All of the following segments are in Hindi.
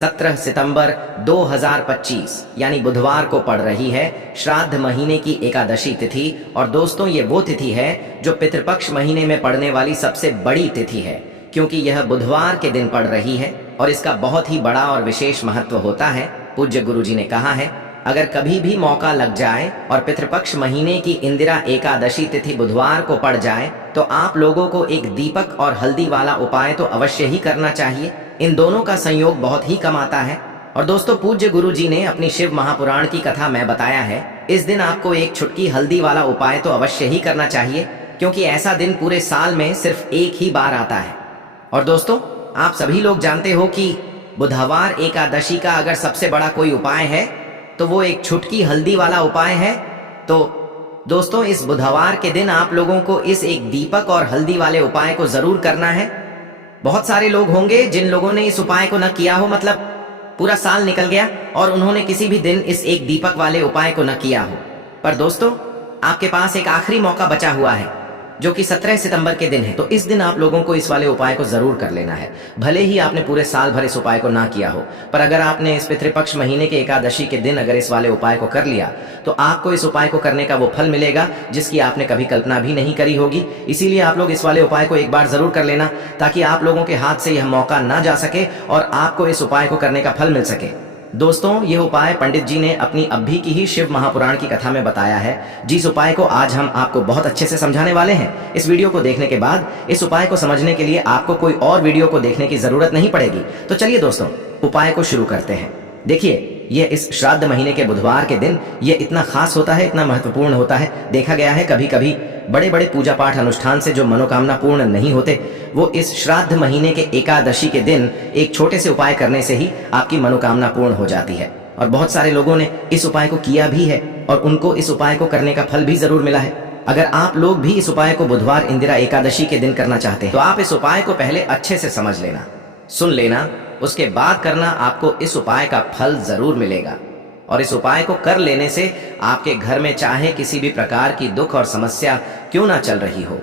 17 सितंबर 2025 यानी बुधवार को पड़ रही है श्राद्ध महीने की एकादशी तिथि। और दोस्तों, ये वो तिथि है जो पितृपक्ष महीने में पड़ने वाली सबसे बड़ी तिथि है, क्योंकि यह बुधवार के दिन पड़ रही है और इसका बहुत ही बड़ा और विशेष महत्व होता है। पूज्य गुरुजी ने कहा है, अगर कभी भी मौका लग जाए और पितृपक्ष महीने की इंदिरा एकादशी तिथि बुधवार को पड़ जाए तो आप लोगों को एक दीपक और हल्दी वाला उपाय तो अवश्य ही करना चाहिए। इन दोनों का संयोग बहुत ही कम आता है। और दोस्तों, पूज्य गुरुजी ने अपनी शिव महापुराण की कथा में बताया है, इस दिन आपको एक छुटकी हल्दी वाला उपाय तो अवश्य ही करना चाहिए, क्योंकि ऐसा दिन पूरे साल में सिर्फ एक ही बार आता है। और दोस्तों, आप सभी लोग जानते हो कि बुधवार एकादशी का अगर सबसे बड़ा कोई उपाय है तो वो एक छुटकी हल्दी वाला उपाय है। तो दोस्तों, इस बुधवार के दिन आप लोगों को इस एक दीपक और हल्दी वाले उपाय को जरूर करना है। बहुत सारे लोग होंगे जिन लोगों ने इस उपाय को न किया हो, मतलब पूरा साल निकल गया और उन्होंने किसी भी दिन इस एक दीपक वाले उपाय को न किया हो। पर दोस्तों, आपके पास एक आखिरी मौका बचा हुआ है, जो कि 17 सितंबर के दिन है। तो इस दिन आप लोगों को इस वाले उपाय को जरूर कर लेना है। भले ही आपने पूरे साल भर इस उपाय को ना किया हो, पर अगर आपने इस पितृपक्ष महीने के एकादशी के दिन अगर इस वाले उपाय को कर लिया तो आपको इस उपाय को करने का वो फल मिलेगा जिसकी आपने कभी कल्पना भी नहीं करी होगी। इसीलिए आप लोग इस वाले उपाय को एक बार जरूर कर लेना, ताकि आप लोगों के हाथ से यह मौका ना जा सके और आपको इस उपाय को करने का फल मिल सके। दोस्तों, यह उपाय पंडित जी ने अपनी अभी की ही शिव महापुराण की कथा में बताया है, जिस उपाय को आज हम आपको बहुत अच्छे से समझाने वाले हैं। इस वीडियो को देखने के बाद इस उपाय को समझने के लिए आपको कोई और वीडियो को देखने की जरूरत नहीं पड़ेगी। तो चलिए दोस्तों, उपाय को शुरू करते हैं। देखिए, यह इस श्राद्ध महीने के बुधवार के दिन ये इतना खास होता है, इतना महत्वपूर्ण होता है। देखा गया है कभी कभी बड़े बड़े पूजा पाठ अनुष्ठान से जो मनोकामना पूर्ण नहीं होते, वो इस श्राद्ध महीने के एकादशी के दिन एक छोटे से उपाय करने से ही आपकी मनोकामना पूर्ण हो जाती है। और बहुत सारे लोगों ने इस उपाय को किया भी है और उनको इस उपाय को करने का फल भी जरूर मिला है। अगर आप लोग भी इस उपाय को बुधवार इंदिरा एकादशी के दिन करना चाहते हैं तो आप इस उपाय को पहले अच्छे से समझ लेना, सुन लेना, उसके बाद करना। आपको इस उपाय का फल जरूर मिलेगा। और इस उपाय को कर लेने से आपके घर में चाहे किसी भी प्रकार की दुख और समस्या क्यों ना चल रही हो,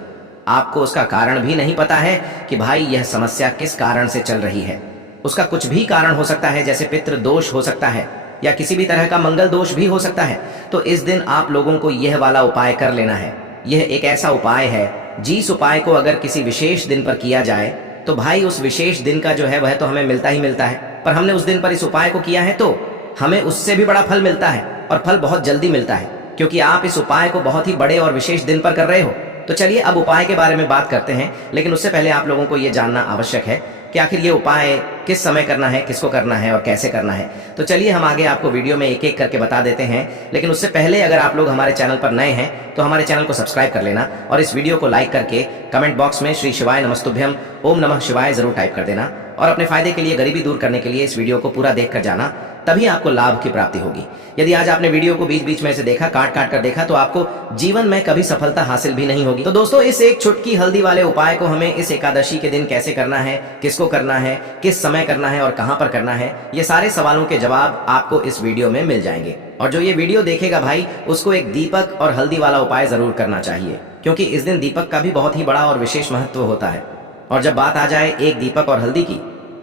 आपको उसका कारण भी नहीं पता है कि भाई यह समस्या किस कारण से चल रही है। उसका कुछ भी कारण हो सकता है, जैसे पितृ दोष हो सकता है या किसी भी तरह का मंगल दोष भी हो सकता है। तो इस दिन आप लोगों को यह वाला उपाय कर लेना है। यह एक ऐसा उपाय है जिस उपाय को अगर किसी विशेष दिन पर किया जाए तो भाई उस विशेष दिन का जो है वह तो हमें मिलता ही मिलता है, पर हमने उस दिन पर इस उपाय को किया है तो हमें उससे भी बड़ा फल मिलता है, और फल बहुत जल्दी मिलता है, क्योंकि आप इस उपाय को बहुत ही बड़े और विशेष दिन पर कर रहे हो। तो चलिए अब उपाय के बारे में बात करते हैं, लेकिन उससे पहले आप लोगों को यह जानना आवश्यक है कि आखिर ये उपाय किस समय करना है, किसको करना है और कैसे करना है। तो चलिए हम आगे आपको वीडियो में एक एक करके बता देते हैं, लेकिन उससे पहले अगर आप लोग हमारे चैनल पर नए हैं तो हमारे चैनल को सब्सक्राइब कर लेना और इस वीडियो को लाइक करके कमेंट बॉक्स में श्री शिवाय नमस्तुभ्यम ओम नमः शिवाय जरूर टाइप कर देना। और अपने फायदे के लिए, गरीबी दूर करने के लिए इस वीडियो को पूरा देख कर जाना, तभी आपको लाभ की प्राप्ति होगी। यदि आज आपने वीडियो को बीच बीच में से देखा, काट काट कर देखा, तो आपको जीवन में कभी सफलता हासिल भी नहीं होगी। तो दोस्तों, इस एक छुटकी हल्दी वाले उपाय को हमें इस एकादशी के दिन कैसे करना है, किसको करना है, किस समय करना है और कहां पर करना है, ये सारे सवालों के जवाब आपको इस वीडियो में मिल जाएंगे। और जो ये वीडियो देखेगा भाई, उसको एक दीपक और हल्दी वाला उपाय जरूर करना चाहिए, क्योंकि इस दिन दीपक का भी बहुत ही बड़ा और विशेष महत्व होता है। और जब बात आ जाए एक दीपक और हल्दी की,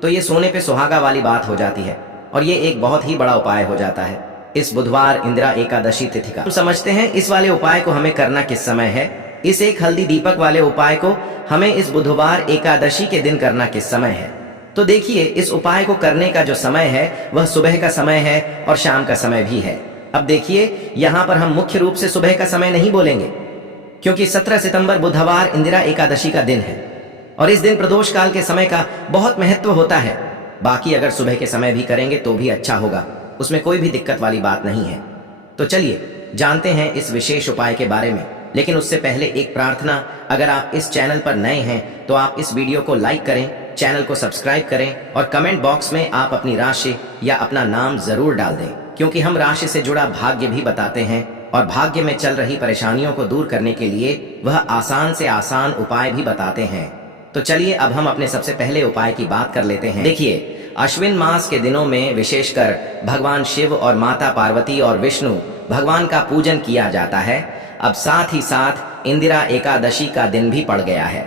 तो ये सोने पे सुहागा वाली बात हो जाती है और ये एक बहुत ही बड़ा उपाय हो जाता है इस बुधवार इंदिरा एकादशी तिथि का। हम समझते हैं इस वाले उपाय को हमें करना किस समय है। इस एक हल्दी दीपक वाले उपाय को हमें इस बुधवार एकादशी के दिन करना किस समय है। तो देखिए, इस उपाय को करने का जो समय है वह सुबह का समय है और शाम का समय भी है। अब देखिए, यहाँ पर हम मुख्य रूप से सुबह का समय नहीं बोलेंगे, क्योंकि 17 सितंबर बुधवार इंदिरा एकादशी का दिन है और इस दिन प्रदोष काल के समय का बहुत महत्व होता है। बाकी अगर सुबह के समय भी करेंगे तो भी अच्छा होगा, उसमें कोई भी दिक्कत वाली बात नहीं है। तो चलिए जानते हैं इस विशेष उपाय के बारे में, लेकिन उससे पहले एक प्रार्थना, अगर आप इस चैनल पर नए हैं तो आप इस वीडियो को लाइक करें, चैनल को सब्सक्राइब करें और कमेंट बॉक्स में आप अपनी राशि या अपना नाम जरूर डाल दें, क्योंकि हम राशि से जुड़ा भाग्य भी बताते हैं और भाग्य में चल रही परेशानियों को दूर करने के लिए वह आसान से आसान उपाय भी बताते हैं। तो चलिए अब हम अपने सबसे पहले उपाय की बात कर लेते हैं। देखिए, अश्विन मास के दिनों में विशेषकर भगवान शिव और माता पार्वती और विष्णु भगवान का पूजन किया जाता है। अब साथ ही साथ इंदिरा एकादशी का दिन भी पड़ गया है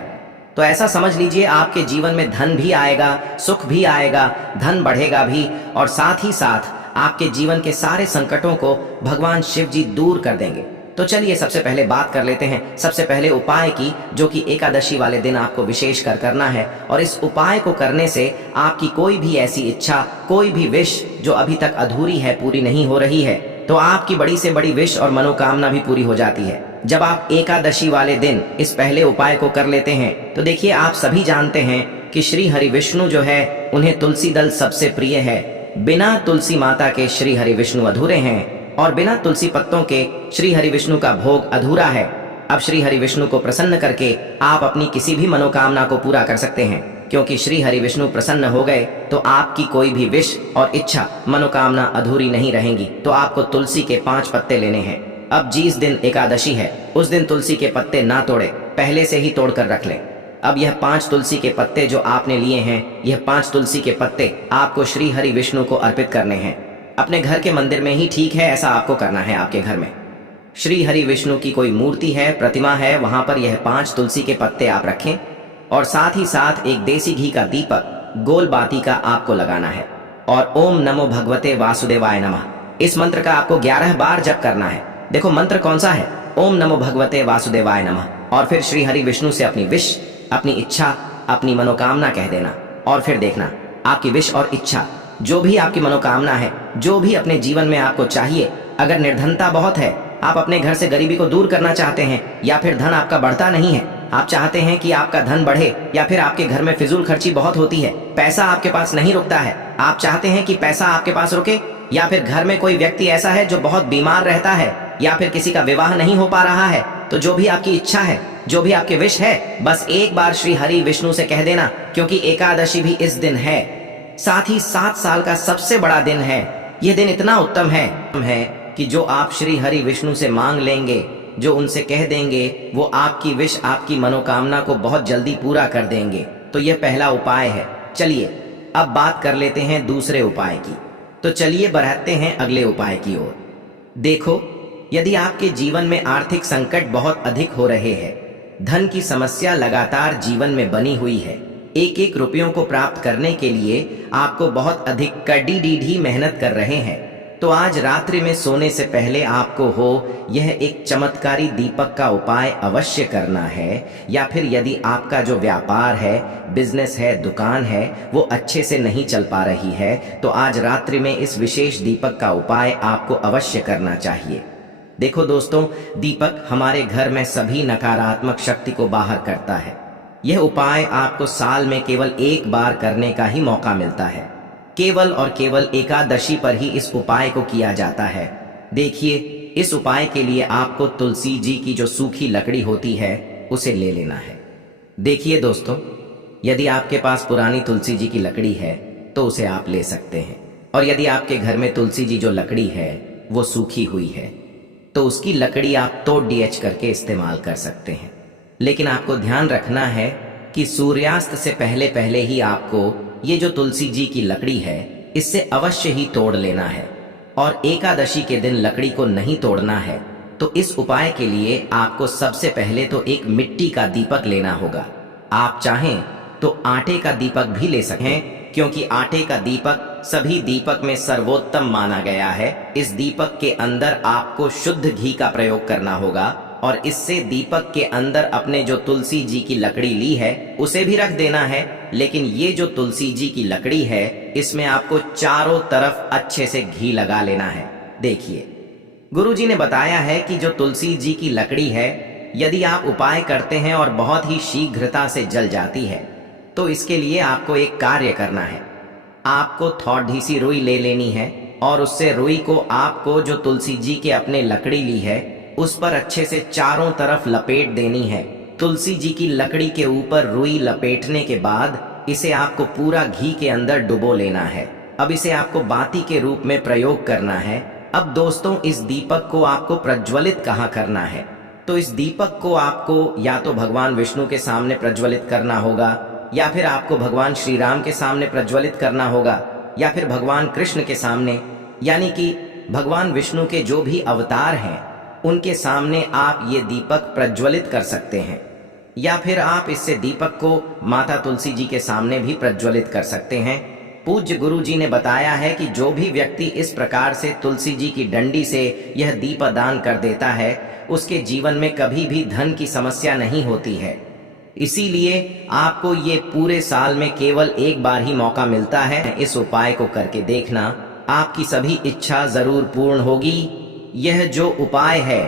तो ऐसा समझ लीजिए आपके जीवन में धन भी आएगा, सुख भी आएगा, धन बढ़ेगा भी, और साथ ही साथ आपके जीवन के सारे संकटों को भगवान शिव जी दूर कर देंगे। तो चलिए सबसे पहले बात कर लेते हैं सबसे पहले उपाय की, जो कि एकादशी वाले दिन आपको विशेष कर करना है। और इस उपाय को करने से आपकी कोई भी ऐसी इच्छा, कोई भी विश जो अभी तक अधूरी है, पूरी नहीं हो रही है, तो आपकी बड़ी से बड़ी विश और मनोकामना भी पूरी हो जाती है जब आप एकादशी वाले दिन इस पहले उपाय को कर लेते हैं। तो देखिए, आप सभी जानते हैं कि श्री हरि विष्णु जो है, उन्हें तुलसी दल सबसे प्रिय है। बिना तुलसी माता के श्री हरि विष्णु अधूरे हैं, और बिना तुलसी पत्तों के श्री हरि विष्णु का भोग अधूरा है। अब श्री हरि विष्णु को प्रसन्न करके आप अपनी किसी भी मनोकामना को पूरा कर सकते हैं, क्योंकि श्री हरि विष्णु प्रसन्न हो गए तो आपकी कोई भी विश और इच्छा, मनोकामना अधूरी नहीं रहेंगी। तो आपको तुलसी के 5 पत्ते लेने हैं। अब जिस दिन एकादशी है उस दिन तुलसी के पत्ते ना तोड़े, पहले से ही तोड़ कर रख लें। अब यह 5 तुलसी के पत्ते जो आपने लिए हैं, यह 5 तुलसी के पत्ते आपको श्री हरि विष्णु को अर्पित करने हैं। अपने घर के मंदिर में ही ठीक है, ऐसा आपको करना है। आपके घर में श्री हरि विष्णु की कोई मूर्ति है, प्रतिमा है, वहां पर यह 5 तुलसी के पत्ते आप रखें, और साथ ही साथ एक देसी घी का दीपक गोल बाती का आपको लगाना है, और ओम नमो भगवते वासुदेवाय नमः इस मंत्र का आपको 11 बार जप करना है। देखो मंत्र कौन सा है, ओम नमो भगवते वासुदेवाय नमः, और फिर श्री हरि विष्णु से अपनी विश, अपनी इच्छा, अपनी मनोकामना कह देना। और फिर देखना आपकी विश और इच्छा, जो भी आपकी मनोकामना है, जो भी अपने जीवन में आपको चाहिए, अगर निर्धनता बहुत है, आप अपने घर से गरीबी को दूर करना चाहते हैं, या फिर धन आपका बढ़ता नहीं है, आप चाहते हैं कि आपका धन बढ़े, या फिर आपके घर में फिजूल खर्ची बहुत होती है, पैसा आपके पास नहीं रुकता है, आप चाहते हैं कि पैसा आपके पास रुके, या फिर घर में कोई व्यक्ति ऐसा है जो बहुत बीमार रहता है, या फिर किसी का विवाह नहीं हो पा रहा है, तो जो भी आपकी इच्छा है, जो भी आपके विश है, बस एक बार श्री हरि विष्णु से कह देना, क्योंकि एकादशी भी इस दिन है, साथ ही 7 साल का सबसे बड़ा दिन है। यह दिन इतना उत्तम है कि जो आप श्री हरि विष्णु से मांग लेंगे, जो उनसे कह देंगे, वो आपकी विश, आपकी मनोकामना को बहुत जल्दी पूरा कर देंगे। तो यह पहला उपाय है। चलिए अब बात कर लेते हैं दूसरे उपाय की। तो चलिए बढ़ते हैं अगले उपाय की ओर। देखो, यदि आपके जीवन में आर्थिक संकट बहुत अधिक हो रहे हैं, धन की समस्या लगातार जीवन में बनी हुई है, एक एक रुपयों को प्राप्त करने के लिए आपको बहुत अधिक कड़ी मेहनत कर रहे हैं, तो आज रात्रि में सोने से पहले आपको यह एक चमत्कारी दीपक का उपाय अवश्य करना है। या फिर यदि आपका जो व्यापार है, बिजनेस है, दुकान है, वो अच्छे से नहीं चल पा रही है, तो आज रात्रि में इस विशेष दीपक का उपाय आपको अवश्य करना चाहिए। देखो दोस्तों, दीपक हमारे घर में सभी नकारात्मक शक्ति को बाहर करता है। यह उपाय आपको साल में केवल एक बार करने का ही मौका मिलता है। केवल और केवल एकादशी पर ही इस उपाय को किया जाता है। देखिए, इस उपाय के लिए आपको तुलसी जी की जो सूखी लकड़ी होती है उसे ले लेना है। देखिए दोस्तों, यदि आपके पास पुरानी तुलसी जी की लकड़ी है तो उसे आप ले सकते हैं, और यदि आपके घर में तुलसी जी जो लकड़ी है वो सूखी हुई है तो उसकी लकड़ी आप तोड़ डीएच करके इस्तेमाल कर सकते हैं। लेकिन आपको ध्यान रखना है कि सूर्यास्त से पहले पहले ही आपको ये जो तुलसी जी की लकड़ी है इससे अवश्य ही तोड़ लेना है, और एकादशी के दिन लकड़ी को नहीं तोड़ना है। तो इस उपाय के लिए आपको सबसे पहले तो एक मिट्टी का दीपक लेना होगा। आप चाहें तो आटे का दीपक भी ले सकते हैं, क्योंकि आटे का दीपक सभी दीपक में सर्वोत्तम माना गया है। इस दीपक के अंदर आपको शुद्ध घी का प्रयोग करना होगा, और इससे दीपक के अंदर अपने जो तुलसी जी की लकड़ी ली है उसे भी रख देना है। लेकिन ये जो तुलसी जी की लकड़ी है, इसमें आपको चारों तरफ अच्छे से घी लगा लेना है। देखिए, गुरुजी ने बताया है कि जो तुलसी जी की लकड़ी है, यदि आप उपाय करते हैं और बहुत ही शीघ्रता से जल जाती है, तो इसके लिए आपको एक कार्य करना है। आपको थोड़ी सी रुई ले लेनी है, और उससे रुई को आपको जो तुलसी जी के अपने लकड़ी ली है उस पर अच्छे से चारों तरफ लपेट देनी है। तुलसी जी की लकड़ी के ऊपर रुई लपेटने के बाद इसे आपको पूरा घी के अंदर डुबो लेना है। अब इसे आपको बाती के रूप में प्रयोग करना है। अब दोस्तों, इस दीपक को आपको प्रज्वलित कहाँ करना है? तो इस दीपक को आपको या तो भगवान विष्णु के सामने प्रज्वलित करना होगा, या फिर आपको भगवान श्री राम के सामने प्रज्वलित करना होगा, या फिर भगवान कृष्ण के सामने, यानी कि भगवान विष्णु के जो भी अवतार हैं उनके सामने आप ये दीपक प्रज्वलित कर सकते हैं। या फिर आप इससे दीपक को माता तुलसी जी के सामने भी प्रज्वलित कर सकते हैं। पूज्य गुरु जी ने बताया है कि जो भी व्यक्ति इस प्रकार से तुलसी जी की डंडी से यह दीपदान कर देता है उसके जीवन में कभी भी धन की समस्या नहीं होती है। इसीलिए आपको ये पूरे साल में केवल एक बार ही मौका मिलता है। इस उपाय को करके देखना, आपकी सभी इच्छा जरूर पूर्ण होगी। यह जो उपाय है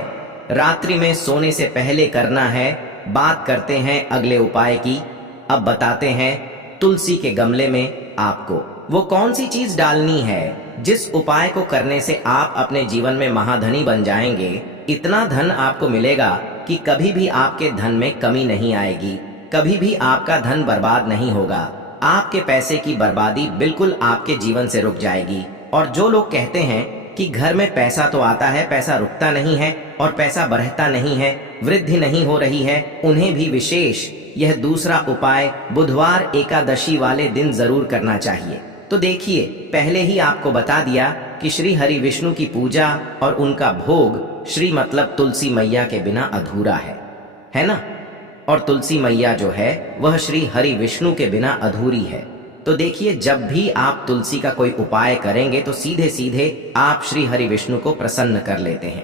रात्रि में सोने से पहले करना है। बात करते हैं अगले उपाय की। अब बताते हैं तुलसी के गमले में आपको वो कौन सी चीज डालनी है जिस उपाय को करने से आप अपने जीवन में महाधनी बन जाएंगे। इतना धन आपको मिलेगा कि कभी भी आपके धन में कमी नहीं आएगी, कभी भी आपका धन बर्बाद नहीं होगा। आपके पैसे की बर्बादी बिल्कुल आपके जीवन से रुक जाएगी। और जो लोग कहते हैं कि घर में पैसा तो आता है, पैसा रुकता नहीं है और पैसा बढ़ता नहीं है, वृद्धि नहीं हो रही है, उन्हें भी विशेष यह दूसरा उपाय बुधवार एकादशी वाले दिन जरूर करना चाहिए। तो देखिए, पहले ही आपको बता दिया कि श्री हरि विष्णु की पूजा और उनका भोग श्री मतलब तुलसी मैया के बिना अधूरा है ना। और तुलसी मैया जो है वह श्री हरि विष्णु के बिना अधूरी है। तो देखिए, जब भी आप तुलसी का कोई उपाय करेंगे तो सीधे सीधे आप श्री हरि विष्णु को प्रसन्न कर लेते हैं।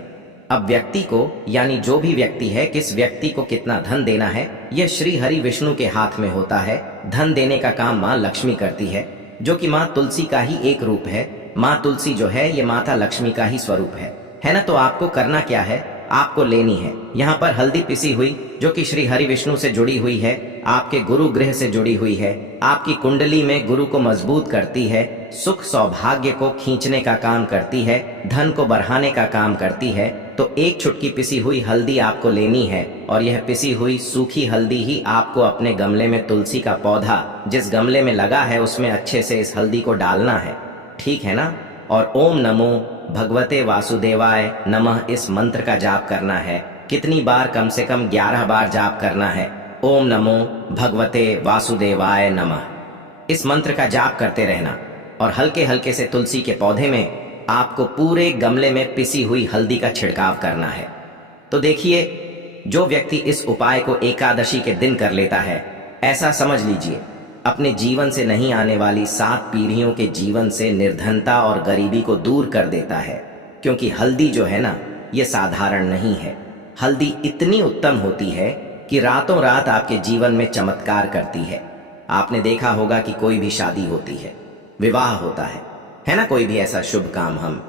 अब व्यक्ति को, यानी जो भी व्यक्ति है, किस व्यक्ति को कितना धन देना है यह श्री हरि विष्णु के हाथ में होता है। धन देने का काम माँ लक्ष्मी करती है, जो कि माँ तुलसी का ही एक रूप है। माँ तुलसी जो है ये माता लक्ष्मी का ही स्वरूप है ना। तो आपको करना क्या है, आपको लेनी है यहाँ पर हल्दी पिसी हुई, जो कि श्री हरि विष्णु से जुड़ी हुई है, आपके गुरु गृह से जुड़ी हुई है, आपकी कुंडली में गुरु को मजबूत करती है, सुख सौभाग्य को खींचने का काम करती है, धन को बढ़ाने का काम करती है। तो एक चुटकी पिसी हुई हल्दी आपको लेनी है और यह पिसी हुई सूखी हल्दी ही आपको अपने गमले में, तुलसी का पौधा जिस गमले में लगा है उसमें अच्छे से इस हल्दी को डालना है, ठीक है ना। और ओम नमो भगवते वासुदेवाय नमः इस मंत्र का जाप करना है। कितनी बार, कम से कम 11 बार जाप करना है। ओम नमो भगवते वासुदेवाय नमः इस मंत्र का जाप करते रहना और हल्के हल्के से तुलसी के पौधे में आपको पूरे गमले में पिसी हुई हल्दी का छिड़काव करना है। तो देखिए, जो व्यक्ति इस उपाय को एकादशी के दिन कर लेता है, ऐसा समझ लीजिए अपने जीवन से नहीं आने वाली 7 पीढ़ियों के जीवन से निर्धनता और गरीबी को दूर कर देता है। क्योंकि हल्दी जो है ना, ये साधारण नहीं है। हल्दी इतनी उत्तम होती है कि रातों रात आपके जीवन में चमत्कार करती है। आपने देखा होगा कि कोई भी शादी होती है, विवाह होता है ना, कोई भी ऐसा शुभ काम हम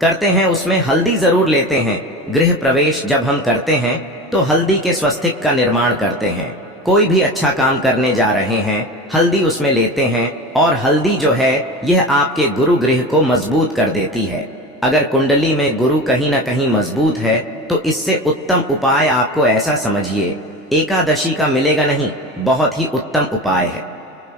करते हैं उसमें हल्दी जरूर लेते हैं। गृह प्रवेश जब हम करते हैं तो हल्दी के स्वस्तिक का निर्माण करते हैं। कोई भी अच्छा काम करने जा रहे हैं, हल्दी उसमें लेते हैं। और हल्दी जो है यह आपके गुरु गृह को मजबूत कर देती है। अगर कुंडली में गुरु कहीं ना कहीं मजबूत है तो इससे उत्तम उपाय आपको ऐसा समझिए एकादशी का मिलेगा नहीं, बहुत ही उत्तम उपाय है।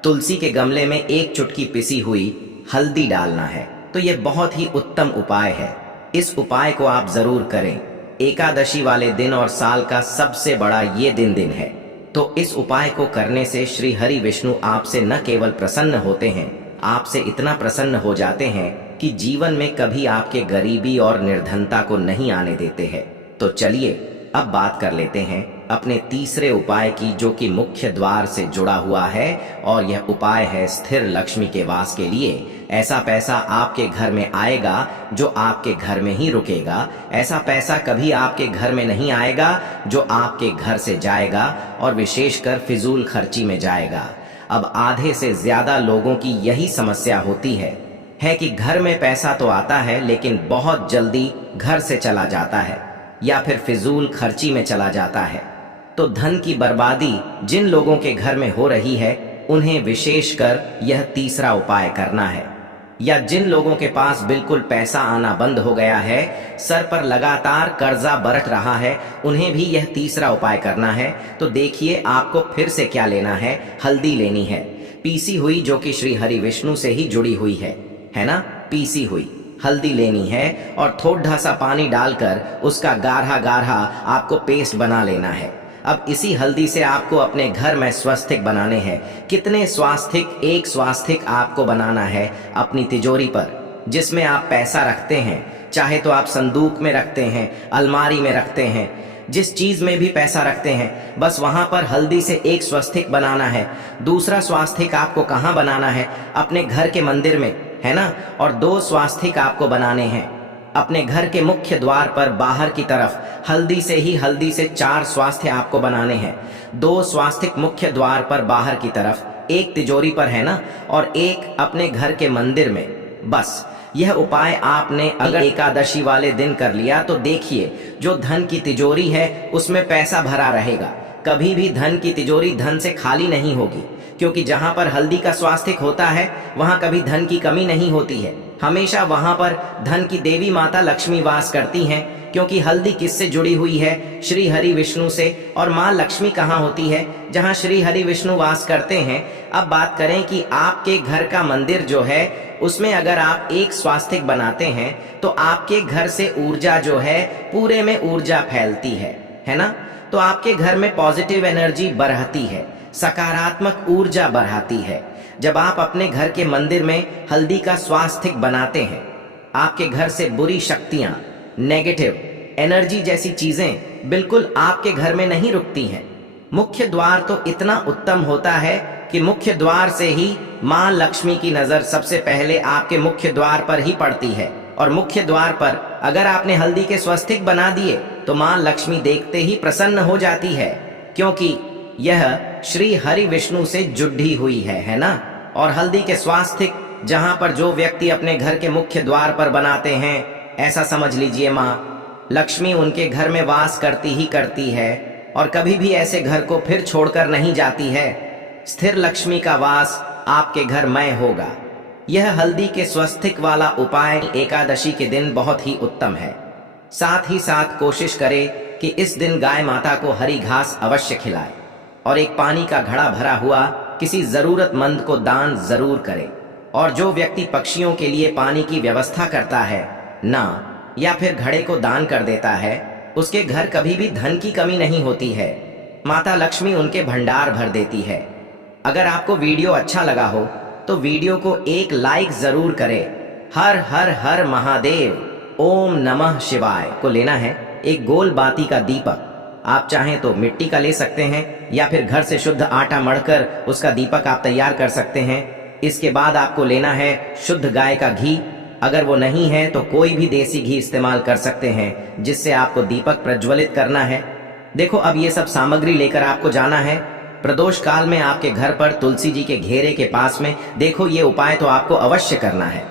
तुलसी के गमले में एक चुटकी पिसी हुई हल्दी डालना है, तो यह बहुत ही उत्तम उपाय है। इस उपाय को आप जरूर करें। एकादशी वाले दिन और साल का सबसे बड़ा ये दिन है। तो इस उपाय को करने से श्री हरि विष्णु आपसे न केवल प्रसन्न होते हैं, आपसे इतना प्रसन्न हो जाते हैं कि जीवन में कभी आपके गरीबी और निर्धनता को नहीं आने देते हैं। तो चलिए अब बात कर लेते हैं अपने तीसरे उपाय की, जो कि मुख्य द्वार से जुड़ा हुआ है। और यह उपाय है स्थिर लक्ष्मी के वास के लिए। ऐसा पैसा आपके घर में आएगा जो आपके घर में ही रुकेगा। ऐसा पैसा कभी आपके घर में नहीं आएगा जो आपके घर से जाएगा और विशेषकर फिजूल खर्ची में जाएगा। अब आधे से ज्यादा लोगों की यही समस्या होती है कि घर में पैसा तो आता है लेकिन बहुत जल्दी घर से चला जाता है या फिर फिजूल खर्ची में चला जाता है। तो धन की बर्बादी जिन लोगों के घर में हो रही है उन्हें विशेषकर यह तीसरा उपाय करना है। या जिन लोगों के पास बिल्कुल पैसा आना बंद हो गया है, सर पर लगातार कर्जा बरत रहा है, उन्हें भी यह तीसरा उपाय करना है। तो देखिए आपको फिर से क्या लेना है, हल्दी लेनी है पीसी हुई, जो कि श्री हरि विष्णु से ही जुड़ी हुई है ना। पीसी हुई हल्दी लेनी है और थोड़ा सा पानी डालकर उसका गाढ़ा गाढ़ा आपको पेस्ट बना लेना है। अब इसी हल्दी से आपको अपने घर में स्वास्तिक बनाने हैं। कितने स्वास्तिक? एक स्वास्तिक आपको बनाना है अपनी तिजोरी पर, जिसमें आप पैसा रखते हैं। चाहे तो आप संदूक में रखते हैं, अलमारी में रखते हैं, जिस चीज में भी पैसा रखते हैं बस वहां पर हल्दी से एक स्वस्तिक बनाना है। दूसरा स्वास्तिक आपको कहाँ बनाना है? अपने घर के मंदिर में, है ना। और 2 स्वास्तिक आपको बनाने हैं अपने घर के मुख्य द्वार पर बाहर की तरफ। हल्दी से 4 स्वास्तिक आपको बनाने हैं। 2 स्वास्तिक मुख्य द्वार पर बाहर की तरफ, 1 तिजोरी पर, है ना, और 1 अपने घर के मंदिर में। बस यह उपाय आपने अगर एकादशी वाले दिन कर लिया तो देखिए जो धन की तिजोरी है उसमें पैसा भरा रहेगा। कभी भी धन की तिजोरी धन से खाली नहीं होगी, क्योंकि जहां पर हल्दी का स्वास्तिक होता है वहां कभी धन की कमी नहीं होती है। हमेशा वहां पर धन की देवी माता लक्ष्मी वास करती हैं, क्योंकि हल्दी किससे जुड़ी हुई है? श्री हरि विष्णु से। और माँ लक्ष्मी कहाँ होती है? जहाँ श्री हरि विष्णु वास करते हैं। अब बात करें कि आपके घर का मंदिर जो है उसमें अगर आप 1 स्वास्तिक बनाते हैं तो आपके घर से ऊर्जा जो है पूरे में ऊर्जा फैलती है ना। तो आपके घर में पॉजिटिव एनर्जी बढ़ती है, सकारात्मक ऊर्जा बढ़ाती है। जब आप अपने घर के मंदिर में हल्दी का स्वास्तिक बनाते हैं, आपके घर से बुरी शक्तियां, नेगेटिव एनर्जी जैसी चीजें बिल्कुल आपके घर में नहीं रुकती हैं। मुख्य द्वार तो इतना उत्तम होता है कि मुख्य द्वार से ही मां लक्ष्मी की नजर सबसे पहले आपके मुख्य द्वार पर ही पड़ती है। और मुख्य द्वार पर अगर आपने हल्दी के स्वस्तिक बना दिए तो मां लक्ष्मी देखते ही प्रसन्न हो जाती है, क्योंकि यह श्री हरि विष्णु से जुड़ी हुई है ना। और हल्दी के स्वास्तिक जहां पर जो व्यक्ति अपने घर के मुख्य द्वार पर बनाते हैं, ऐसा समझ लीजिए मां लक्ष्मी उनके घर में वास करती ही करती है और कभी भी ऐसे घर को फिर छोड़कर नहीं जाती है। स्थिर लक्ष्मी का वास आपके घर में होगा। यह हल्दी के स्वस्तिक वाला उपाय एकादशी के दिन बहुत ही उत्तम है। साथ ही साथ कोशिश करें कि इस दिन गाय माता को हरी घास अवश्य खिलाए और एक पानी का घड़ा भरा हुआ किसी जरूरतमंद को दान जरूर करे। और जो व्यक्ति पक्षियों के लिए पानी की व्यवस्था करता है ना, या फिर घड़े को दान कर देता है, उसके घर कभी भी धन की कमी नहीं होती है। माता लक्ष्मी उनके भंडार भर देती है। अगर आपको वीडियो अच्छा लगा हो तो वीडियो को एक लाइक जरूर करें। हर हर हर महादेव, ओम नमः शिवाय को लेना है एक गोल बाती का दीपक। आप चाहें तो मिट्टी का ले सकते हैं या फिर घर से शुद्ध आटा मढ़कर उसका दीपक आप तैयार कर सकते हैं। इसके बाद आपको लेना है शुद्ध गाय का घी। अगर वो नहीं है तो कोई भी देसी घी इस्तेमाल कर सकते हैं, जिससे आपको दीपक प्रज्वलित करना है। देखो अब ये सब सामग्री लेकर आपको जाना है प्रदोष काल में आपके घर पर तुलसी जी के घेरे के पास में। देखो ये उपाय तो आपको अवश्य करना है।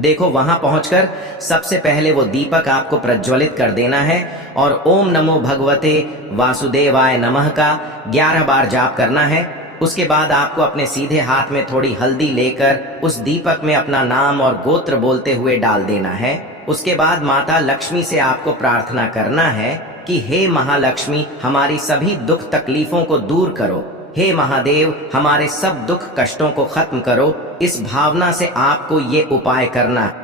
देखो वहां पहुंचकर सबसे पहले वो दीपक आपको प्रज्वलित कर देना है और ओम नमो भगवते वासुदेवाय नमः का 11 बार जाप करना है। उसके बाद आपको अपने सीधे हाथ में थोड़ी हल्दी लेकर उस दीपक में अपना नाम और गोत्र बोलते हुए डाल देना है। उसके बाद माता लक्ष्मी से आपको प्रार्थना करना है कि हे महालक्ष्मी हमारी सभी दुख तकलीफों को दूर करो, हे महादेव हमारे सब दुख कष्टों को खत्म करो। इस भावना से आपको ये उपाय करना है।